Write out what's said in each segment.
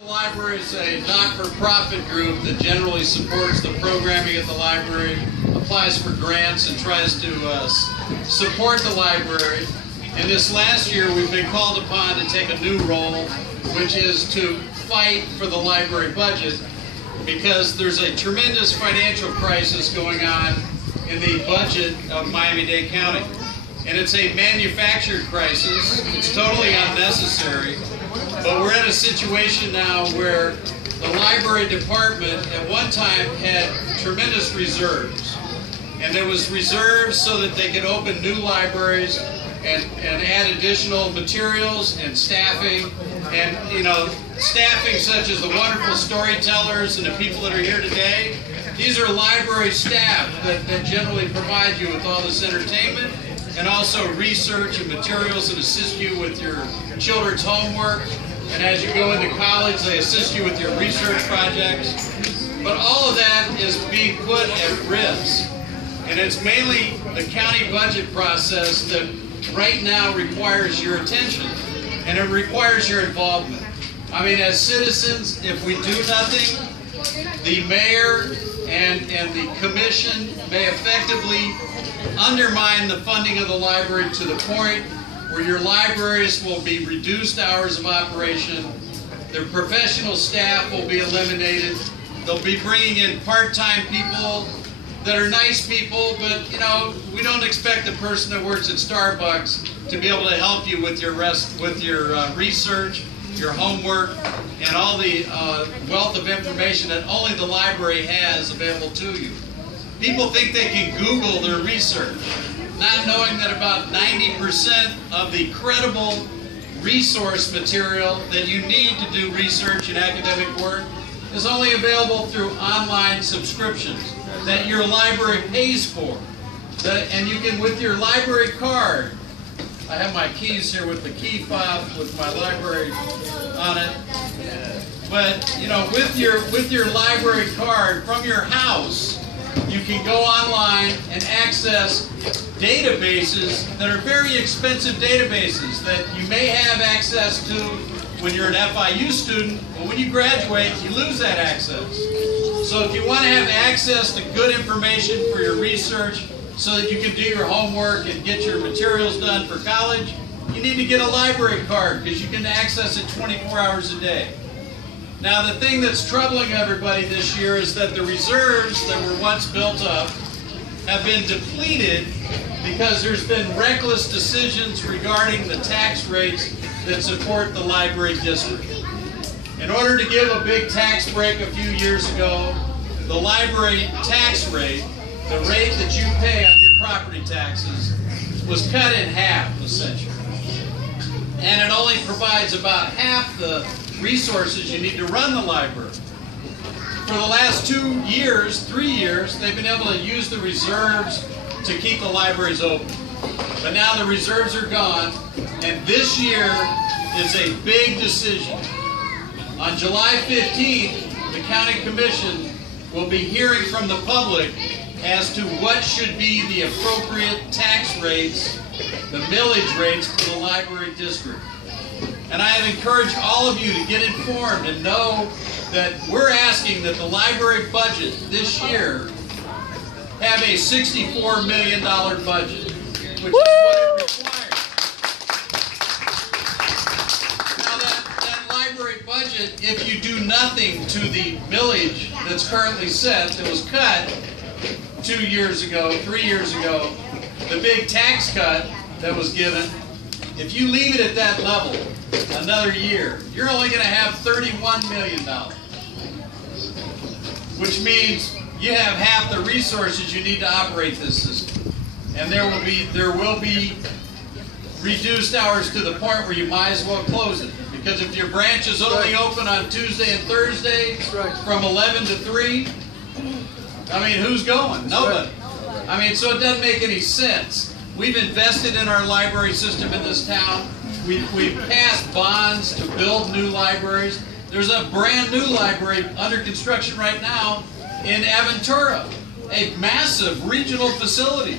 The library is a not-for-profit group that generally supports the programming at the library, applies for grants, and tries to support the library. And this last year, we've been called upon to take a new role, which is to fight for the library budget, because there's a tremendous financial crisis going on in the budget of Miami-Dade County. And it's a manufactured crisis. It's totally unnecessary. But we're in a situation now where the library department at one time had tremendous reserves. And there was reserves so that they could open new libraries and add additional materials and staffing. And, you know, staffing such as the wonderful storytellers and the people that are here today. These are library staff that generally provide you with all this entertainment and also research and materials and assist you with your children's homework. And as you go into college, they assist you with your research projects. But all of that is being put at risk. And it's mainly the county budget process that right now requires your attention. And it requires your involvement. I mean, as citizens, if we do nothing, the mayor and the commission may effectively undermine the funding of the library to the point where your libraries will be reduced hours of operation, their professional staff will be eliminated, they'll be bringing in part-time people that are nice people, but you know, we don't expect the person that works at Starbucks to be able to help you with your research, your homework, and all the wealth of information that only the library has available to you. People think they can Google their research, not knowing that about 90% of the credible resource material that you need to do research and academic work is only available through online subscriptions that your library pays for. And you can, with your library card, I have my keys here with the key fob with my library on it. But you know, with your library card from your house, you can go online and access databases that are very expensive databases that you may have access to when you're an FIU student, but when you graduate, you lose that access. So if you want to have access to good information for your research so that you can do your homework and get your materials done for college, you need to get a library card because you can access it 24 hours a day. Now, the thing that's troubling everybody this year is that the reserves that were once built up have been depleted because there's been reckless decisions regarding the tax rates that support the library district. In order to give a big tax break a few years ago, the library tax rate, the rate that you pay on your property taxes, was cut in half, essentially. And it only provides about half the resources you need to run the library. For the last 3 years, they've been able to use the reserves to keep the libraries open. But now the reserves are gone, and this year is a big decision. On July 15th, the County Commission will be hearing from the public as to what should be the appropriate tax rates, the millage rates for the library district. And I have encouraged all of you to get informed and know that we're asking that the library budget this year have a $64 million budget, which is what it requires. Now that library budget, if you do nothing to the millage that's currently set, that was cut 2 years ago, 3 years ago, the big tax cut that was given, if you leave it at that level another year, you're only going to have $31 million, which means you have half the resources you need to operate this system. And there will be reduced hours to the point where you might as well close it. Because if your branch is only open on Tuesday and Thursday from 11 to 3, I mean, who's going? Nobody. I mean, so it doesn't make any sense. We've invested in our library system in this town. We've passed bonds to build new libraries. There's a brand new library under construction right now in Aventura, a massive regional facility.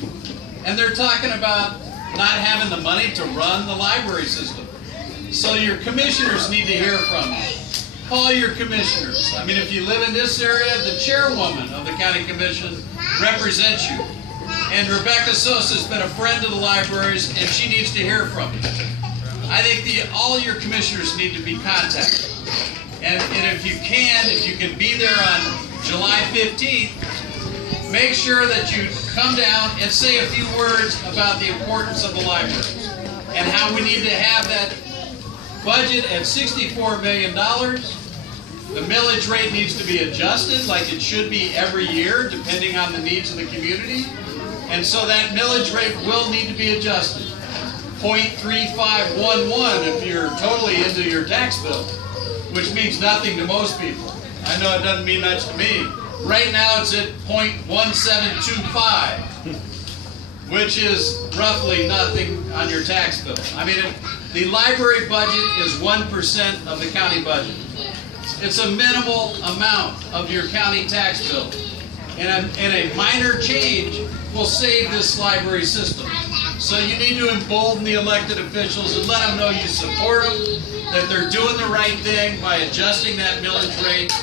And they're talking about not having the money to run the library system. So your commissioners need to hear from you. call your commissioners. I mean, if you live in this area, the chairwoman of the county commission represents you. And Rebecca Sosa has been a friend of the libraries, and she needs to hear from you. I think all your commissioners need to be contacted. And if you can be there on July 15th, make sure that you come down and say a few words about the importance of the library and how we need to have that budget at $64 million. The millage rate needs to be adjusted like it should be every year, depending on the needs of the community. And so that millage rate will need to be adjusted. 0.3511 if you're totally into your tax bill, which means nothing to most people. I know it doesn't mean much to me. Right now it's at 0.1725, which is roughly nothing on your tax bill. I mean, the library budget is 1% of the county budget. It's a minimal amount of your county tax bill. And a minor change will save this library system. So you need to embolden the elected officials and let them know you support them, that they're doing the right thing by adjusting that millage rate,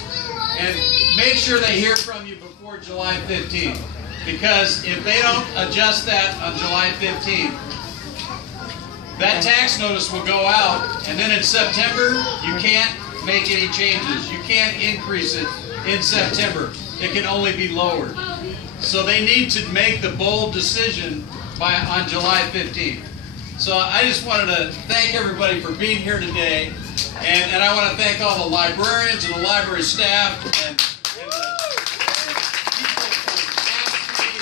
and make sure they hear from you before July 15th. Because if they don't adjust that on July 15th, that tax notice will go out, and then in September, you can't make any changes. You can't increase it in September. It can only be lowered. So they need to make the bold decision on July 15th. So I just wanted to thank everybody for being here today, and I want to thank all the librarians and the library staff and the people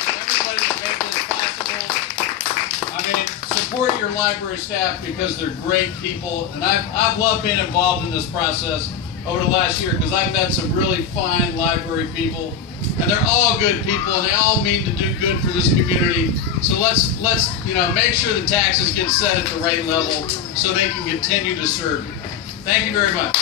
from everybody that made this possible. I mean, support your library staff because they're great people, and I've loved being involved in this process over the last year because I've met some really fine library people, and they're all good people, and they all mean to do good for this community. So let's make sure the taxes get set at the right level so they can continue to serve you. Thank you very much.